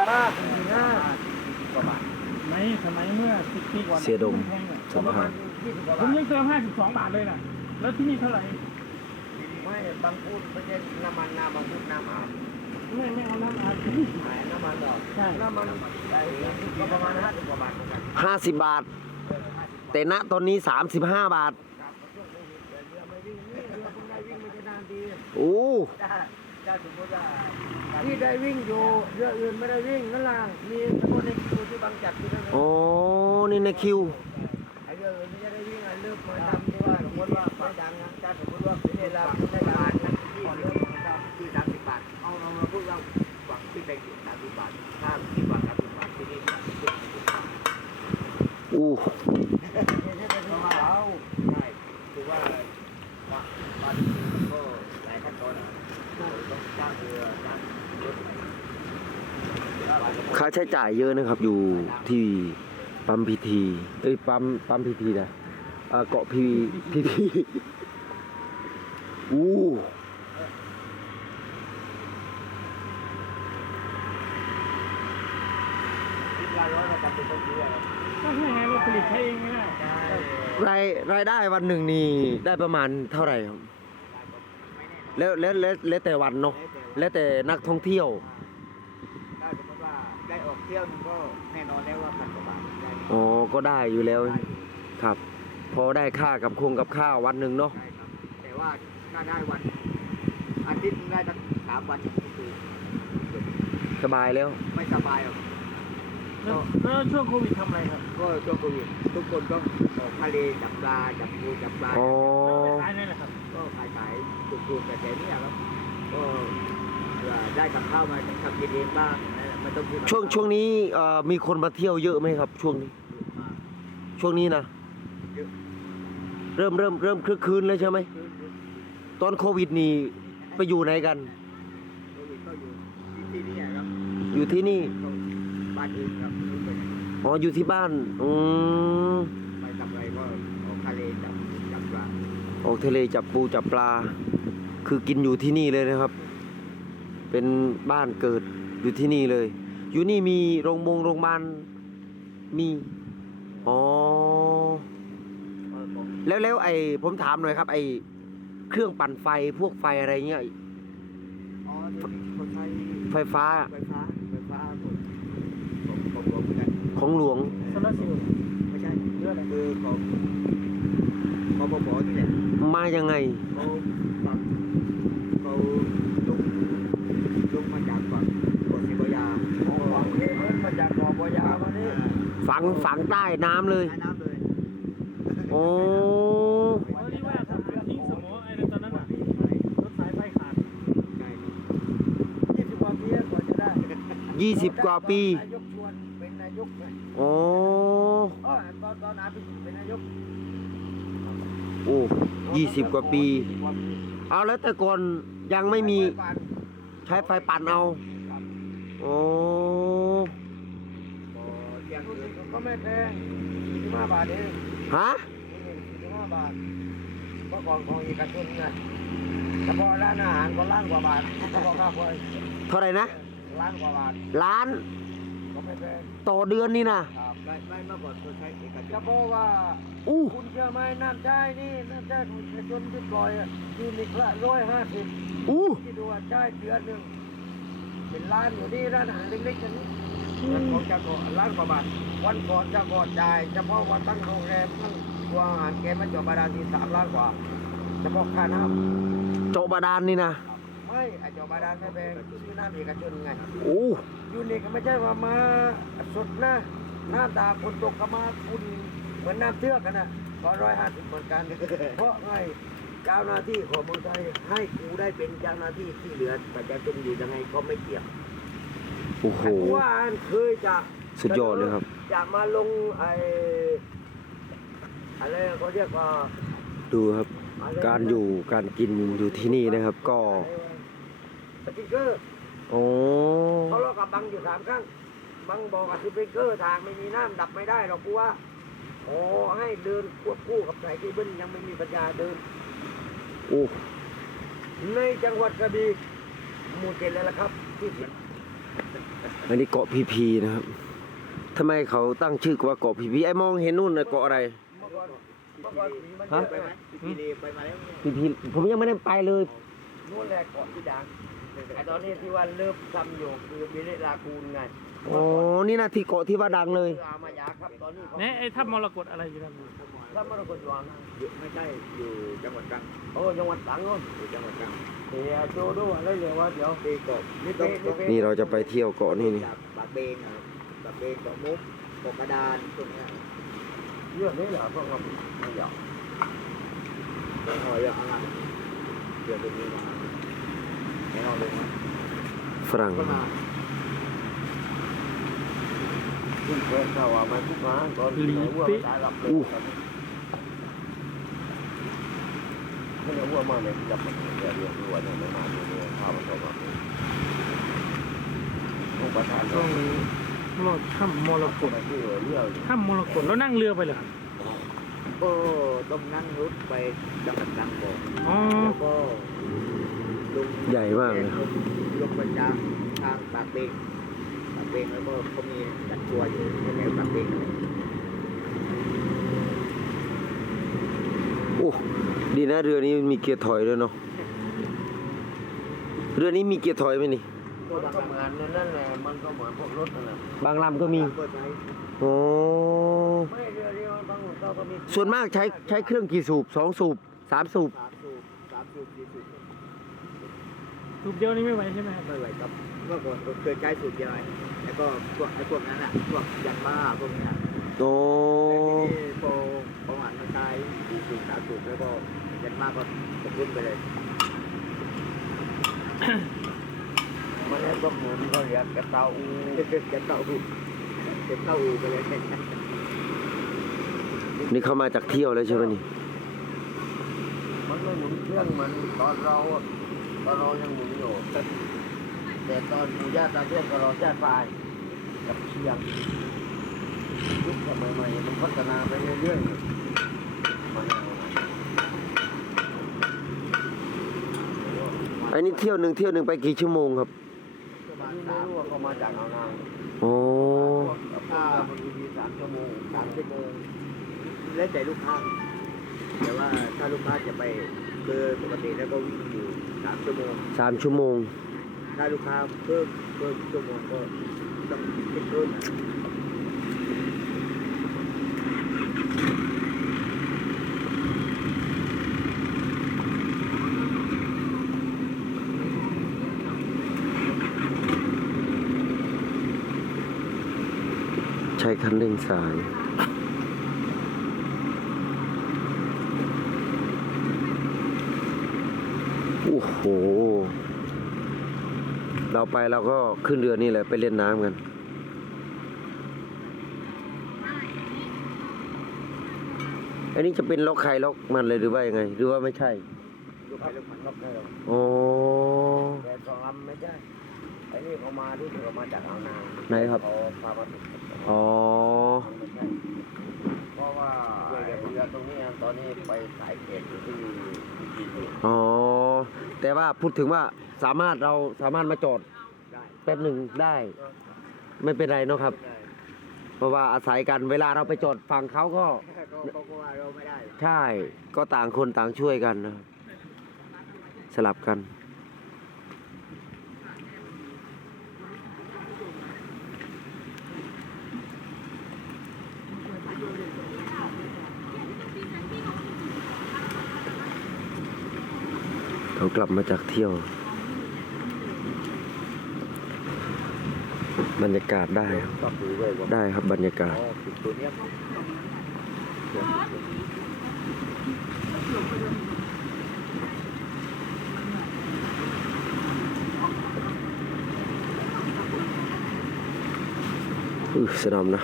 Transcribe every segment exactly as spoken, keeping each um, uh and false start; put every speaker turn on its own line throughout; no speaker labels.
ห้าสี่ห้าประมาณ
ในสมัยเมื่อสิบปีก่อน
เสียดม
แพงอะ
สัมภาษณ์
ผมยังเติมห้าสิบสองบาทเลยนะแล้วที่นี่เท่าไหร่
ไม่บางพูดไม่ใช่น้ำมันน้ำบางพูดน้ำอาบ
ไม่ไม่เอาน้ำอาบ
ขายน้ำมันดอก
ใช่
น้ำมันได้ก็ประมาณห้าสิบกว่าบาทเหมือนกัน
ห้าสิบบาท แต่ณตอนนี้สามสิบห้าบาท
ครับช่วงโควิดเรือไม่วิ่งนี่เรือเพิ่งได้วิ่งไม่ใช่นานดี
โอ้
ถ้าถ้าสมมติว่าที่ได้วิ่งอยู่เรืออื่นไม่ได้วิ่งนั่นล่ะมีเฉพาะในคิวที่บางจัดที่นั่นเอง
โอ้นี่ในคิว
ไอ้เรืออื่นไม่ได้วิ่งไอ้เรือมาทำที่ว่าสมมติว่าไม่ดังนะถ้าสมมติว่าเวลาได้ดังนะที่เรือมาทำที่สามสิบบาทเอาเรามาพูดว่าหวังที่ได้อยู่สามสิบบาทถ้าที่หวังสามสิบบาทที่นี่สามสิบบาท
อู้
เพราะว่าเอาใช่คือว่าบางทีมันก็หลายขั้นตอนนะต้องจ้างเรือจ้างรถใหม่
ค่าใช้จ่ายเยอะนะครับ อยู่ที่ปั๊มพีทีเอ้ยปั๊มปั๊มพีทีนะเอ่อเกาะพีพีทีอู้
คิดว่าร้อยเราจำเป็นต้องซื้ออะไร
ก็ใช่ไงเราผลิตใช้เองไม่ได้
ใช่
รายรายได้วันหนึ่งนี่ได้ประมาณเท่าไหร่ครับ
ไม่แน่นอน
แล้วแล้วแล้วแล้วแต่วันเนาะแล้วแต่นักท่องเที่ยว
ถ้าสมมติว่าได้ออกเที่ยวนึงก็แน่นอนแล้วว่าพันกว่าบาทได้
อ๋อก็ได้อยู่แล้วครับ พอได้ค่ากับคงกับข้าววันหนึ่งเนาะ
ใช่ครับแต่ว่าถ้าได้วันอาทิตย์นึงได้ตั้งสามวันก็คือ
สบายแล้ว
ไม่สบายหรอก
แล้วแล้วช่วงโควิดทำอะไรครับ
ก็ช่วงโควิดทุกคนต้องออกทะเลจับปลาจับปูจับปลา
อ๋อ
ขายนี่แหละครับ
ก็ขายขายถูกๆแต่แต่เนี่ยครับก็เผื่อได้กับข้าวมาทำกินเองบ้างนั่นแหละไม่ต้องซื้อกับ
ช่วง
ข้า
ช่วงนี้เอ่อมีคนมาเที่ยวเยอะไหมครับ ช่วงนี้
เยอะมาก
ช่วงนี้นะ
เยอะ
เริ่มเริ่มเริ่มคลึกคลืนแล้วใช่ไหม
คือคือ
ตอนโควิดนี่ไปอยู่ไหนกัน
โควิดก็อยู่ที่ที่นี่ครับ
อยู่ที่นี่
ก็บ้านอื่นครับไม่รู้ไปไหน
อ๋ออยู่ที่บ้านอืม
ไปทำอะไรก็ออกทะเลจับจับปลา
ออกทะเลจับปูจับปลา คือกินอยู่ที่นี่เลยนะครับ เป็นบ้านเกิดอยู่ที่นี่เลย อยู่นี่มีโรงบงโรงพยาบาลมีอ๋อ
เออผม
แล้วแล้วไอ้ผมถามหน่อยครับ ไอ้เครื่องปั่นไฟพวกไฟอะไรเงี้ย
อ๋อนี่คนไทย
ไฟฟ้า
ไฟฟ้าไฟฟ้าผมผมผมผมเหมือนกัน
ของหลวง
โซลาร์เซลล์
ไม่ใช่เรื่องอะไรคือของของผมนี่แหละ
มายังไง
เขาฝั่งเขาลุกลุกมาจากฝั่งกดสิบยาฝั่งนี้เอิ้นมาจากเกาะบยามานี่
ฝังฝังใต้น้ำเลย
ใต้น้ำเลย
โอ้
เขาเรียกว่าทำทิ้งสมอไอ้ตอนนั้นอ่ะรถสายไฟขาด
ใช่ยี่สิบกว่าปีกว่าจะได้
ยี่สิบกว่าปี
นายกชวนเป็นนายกไง
โอ้
เออตอนตอนอาภิสิทธิ์เป็นนายก
โอ้ยี่สิบกว่าปี
ยี่สิบกว่าปี
เอาแล้วแต่ก่อนยังไม่มี
ปั่น
ใช้ไฟปั่นเอา
ครับ
โอ้
พอเที่ยงคืนก็ไม่แพงสี่สิบห้าบาทเอง
ฮะ
นี่สี่สิบห้าบาทเมื่อก่อนของเอกชนไงเฉพาะร้านอาหารก็ล้านกว่าบาทเฉพาะค่าไฟ
เท่าไหร่นะ
ล้านกว่าบาท
ล้าน
ก็ไม่แพง
ต่อเดือนนี่นะครับ
ไม่ไม่เมื่อก่อนคนใช้เอกชนเฉพาะว่า
อู้
คุณเชื่อไหมน้ำใจนี่น้ำใจของเอกชนที่ปล่อยอะยูนิคละร้อยห้าสิบ
อู้
ที่ดูว่าจ่ายเดือนหนึ่งเป็นล้านอยู่นี่ร้านอาหารเล็กๆอย่างนี้เงินของเจ้าก่อนล้านกว่าบาทวันก่อนเจ้าก่อนจ่ายเฉพาะวันตั้งโรงแรมตั้งตัวอาหารแกมาจบบาดาลที่สามล้านกว่าเฉพาะค่าน้ำ
เจาะบาดาลนี่นะ
ไม่ไอจอบาดาลไม่แพงซื้อน้ำเอกชนไง
อู้
ยูนิคก็ไม่ใช่ว่ามาสดนะน้ำตาคนตกก็มาคุณเหมือนน้ำเทือกกันนะก็ร้อยห้าสิบเหมือนกัน เพราะไงเจ้าหน้าที่ของเมืองไทยให้กูได้เป็นเจ้าหน้าที่ที่เหลือประชาชนอยู่ยังไงก็ไม่เกี่ยว
โอ้โห
กูว่าอันเคยจะ
สุดยอดเลยครับ
จะมาลงไออะไรเขาเรียกว่า
ดูครับ การอยู่การกินอยู่ที่นี่นะครับ ก็
สติ๊กเกอร์
โอ้
เขาลอกกับบังอยู่สามครั้งบังบอกกับสติ๊กเกอร์ทางไม่มีน้ำดับไม่ได้หรอกกูว่าโอ้ให้เดินควบคู่กับสายเคเบิลยังไม่มีปัญญาเดิน
โอ้
ในจังหวัดกระบี่หมู่เจ็ดเลยละครับที่
อันนี้เกาะพีพีนะครับทำไมเขาตั้งชื่อว่าเกาะพีพีไอ้มองเห็นนู่นนะเกาะอะไร
เมื่อก่อนเมื่อก่อนสีมัน
ฮะ
เยอะไปไหมสีเลไปมาแล้วเนี่ย
พีพีผมยังไม่ได้ไปเลย
นู่นแหละเกาะที่ดังไอ้ตอนนี้ที่ว่าเริ่มทำอยู่คือบิเลลากูนไง
อ๋อนี่นะที่เกาะที่ว่าดังเลย
อามายาครับตอนนี้เขา
เนี่ยไอ้ถ้ำมรกตอะไรอยู่นั่น
ถ้ามรกตวางนะ
อยู่ไม่ใช่อยู่จังหวัดตรัง
โอ้จังหวัดตรังนู่น
อยู่จังหวัดตรัง
เดี๋ยวโจดูอะไรเหลือว่าเดี๋ยว
ที่เกาะ
นี่
ต้
เป๊ะ
อง
นี่เป๊ะ
นี่เราจะไปเที่ยวเกาะนี่นี่
จากปากเบงอะครับปากเบงเกาะมุกเกาะกระดานตรงเนี้ย
เรื่องนี้เหรอพวกเราไม่อยาก
เดี๋ยวหอยอะไรเดี๋ยวตรงนี้มาให้เราลงมา
ฝรั่ง
ก็มา
ขึ้นเป๊ะเขาว่ามันทุกครั้งก่อนไหนวัวมันตายหลับเลยไม่ได้วัวมาเนี่ยจับมันเดี๋ยวเดี๋ยววัวเนี่ยไม่มาดูเนี่ยข้าวมันตกมาต้องประทาน
ต้
ต้
อ
อง ง
รอดถ้ำมรกต
มาที่เรื่อง
ถ้ำมรกตแล้วนั่งเรือไปเหรอ
ก็ต้องนั่งรถไปจังหวัดตรังก่อน
อ๋อ
แล้วก็ลง
ใหญ่มากเลย
ลงลงไปจากทางปากเบงปากเบงแล้วก็เขามีจัดทัวร์อยู่ในแถวปากเบงอะไร
โอ้ดีนะเรือนี้มีเกียร์ถอยด้วยเนาะเรือนี้มีเกียร์ถอยไหมนี่
ก็ทำงานนั่นแหละมันก็เหมือนพวกรถนั่นแหละ
บางลำก็มี
เปิดไว้
โอ้
ไม่เรือเรือต้องต้องก็มี
ส่วนมากใช้ใช้เครื่องกี่สูบสองสูบสามสูบ
สามสูบสามสูบสี่สูบ
สูบเดียวนี่ไม่ไหวใช่ไหมครับ
ไม่ไหวครับเมื่อก่อนผมเคยใช้สูบเดียวไงแล้วก็พวกไอ้พวกนั้นอ่ะพวกยันบ้าพวกเนี้ย
โอ้
แต่ทีนี้พอพอหันมาใช้สี่สูบสามสูบแล้วก็ยันบ้าก็ตกรุ่นไปเลย
มันแล้วก็หมุนก็เรียกกระเตาอู
เก็บเก็บเต่าอูเก็บเต่าอูไปเลย
นี่เข้ามาจากเที่ยวเลยใช่ไหมนี่
มันไม่หมุนเครื่องเหมือนตอนเราตอนเรายังหมุนอยู่แต่ตอนปู่ย่าตาทวดก็เราย่าตายกับเชียงยุคสมัยใหม่มันพัฒนาไปเรื่อยๆมันเอาไง
อันนี้เที่ยวหนึ่งเที่ยวหนึ่งไปกี่ชั่วโมงครับ
ประมาณ
ที่ไม่
สาม
รู้ว่าเขามาจากเอานาง
โอ้
ถ้ามันมีสามชั่วโมง
สามชั่วโมงแล้วแต่ลูกค้าแต่ว่าถ้าลูกค้าจะไปคือปกติแล้วก็วิ่งอยู่สามชั่วโมง
สามชั่วโมง
ถ้าลูกค้าเพิ่มเพิ่มชั่วโมงก็ต้องคิดเพิ่มนะ
ใช้คันเร่งสาย โอ้โห เราไปเราก็ขึ้นเรือนี่แหละไปเล่นน้ำกัน อันนี้จะเป็นล็อกใครล็อกมันเลยหรือว่ายังไง หรือว่าไม่ใช่
ลูกค้าลูกมัน
ล็อกได้หรอก
โอ้
แต่สองลำไม่ใช่ไอ้นี่เขามาที่เขามาจากเอานาง
ไหนครับ
เขาพามาถึง
อ๋อ
ไม่ใช่เพราะว่าเรือตรงนี้ตอนนี้ไปสายเขตอยู่ที่ที่อยู่
อ๋อ แต่ว่าพูดถึงว่าสามารถเราสามารถมาจอด
ได้
แป๊บหนึ่งได้ ไม่เป็นไรเนาะครับ
ได้
เพราะว่าอาศัยกันเวลาเราไปจอดฝั่งเขาก็
ก็ก็ก็ว่าเราไม่ได้หรอก
ใช่ ก็ต่างคนต่างช่วยกันนะครับสลับกัน เขากลับมาจากเที่ยว บรรยากาศได้ครับ
ก็คือเว้ยว่า
ได้ครับบรรยากาศ
อ๋อคือตัวเนี้ย
อือสนอมนะ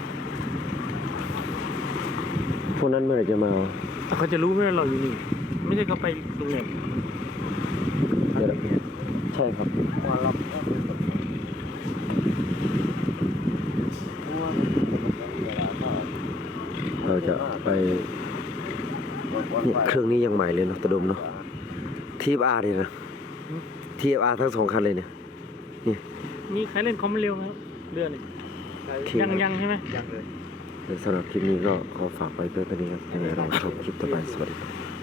พวกนั้นเมื่อไหร่จะมาเอา
เขาจะรู้ไหมว่าเราอยู่นี่ ไม่ใช่เขาไปโรงแรม
เดี๋ยวใช่ครับ
ว่าเราก็คือแบบว่าเวลาก็
เราจะไปเนี่ยเครื่องนี้ยังใหม่เลยเนาะตะดมเนาะทีฟอาร์เลยนะทีฟอาร์ทั้งสองคันเลยเนี่ยนี่
มีใครเล่นคอมเร็วไหมครับเรือนี่ ยังยังใช่ไหม
ยังเลย
สำหรับคลิปนี้ก็ขอฝากไว้เพียงเท่านี้ครับยังไงเราชมคลิปต่อไปสวัสดีครับ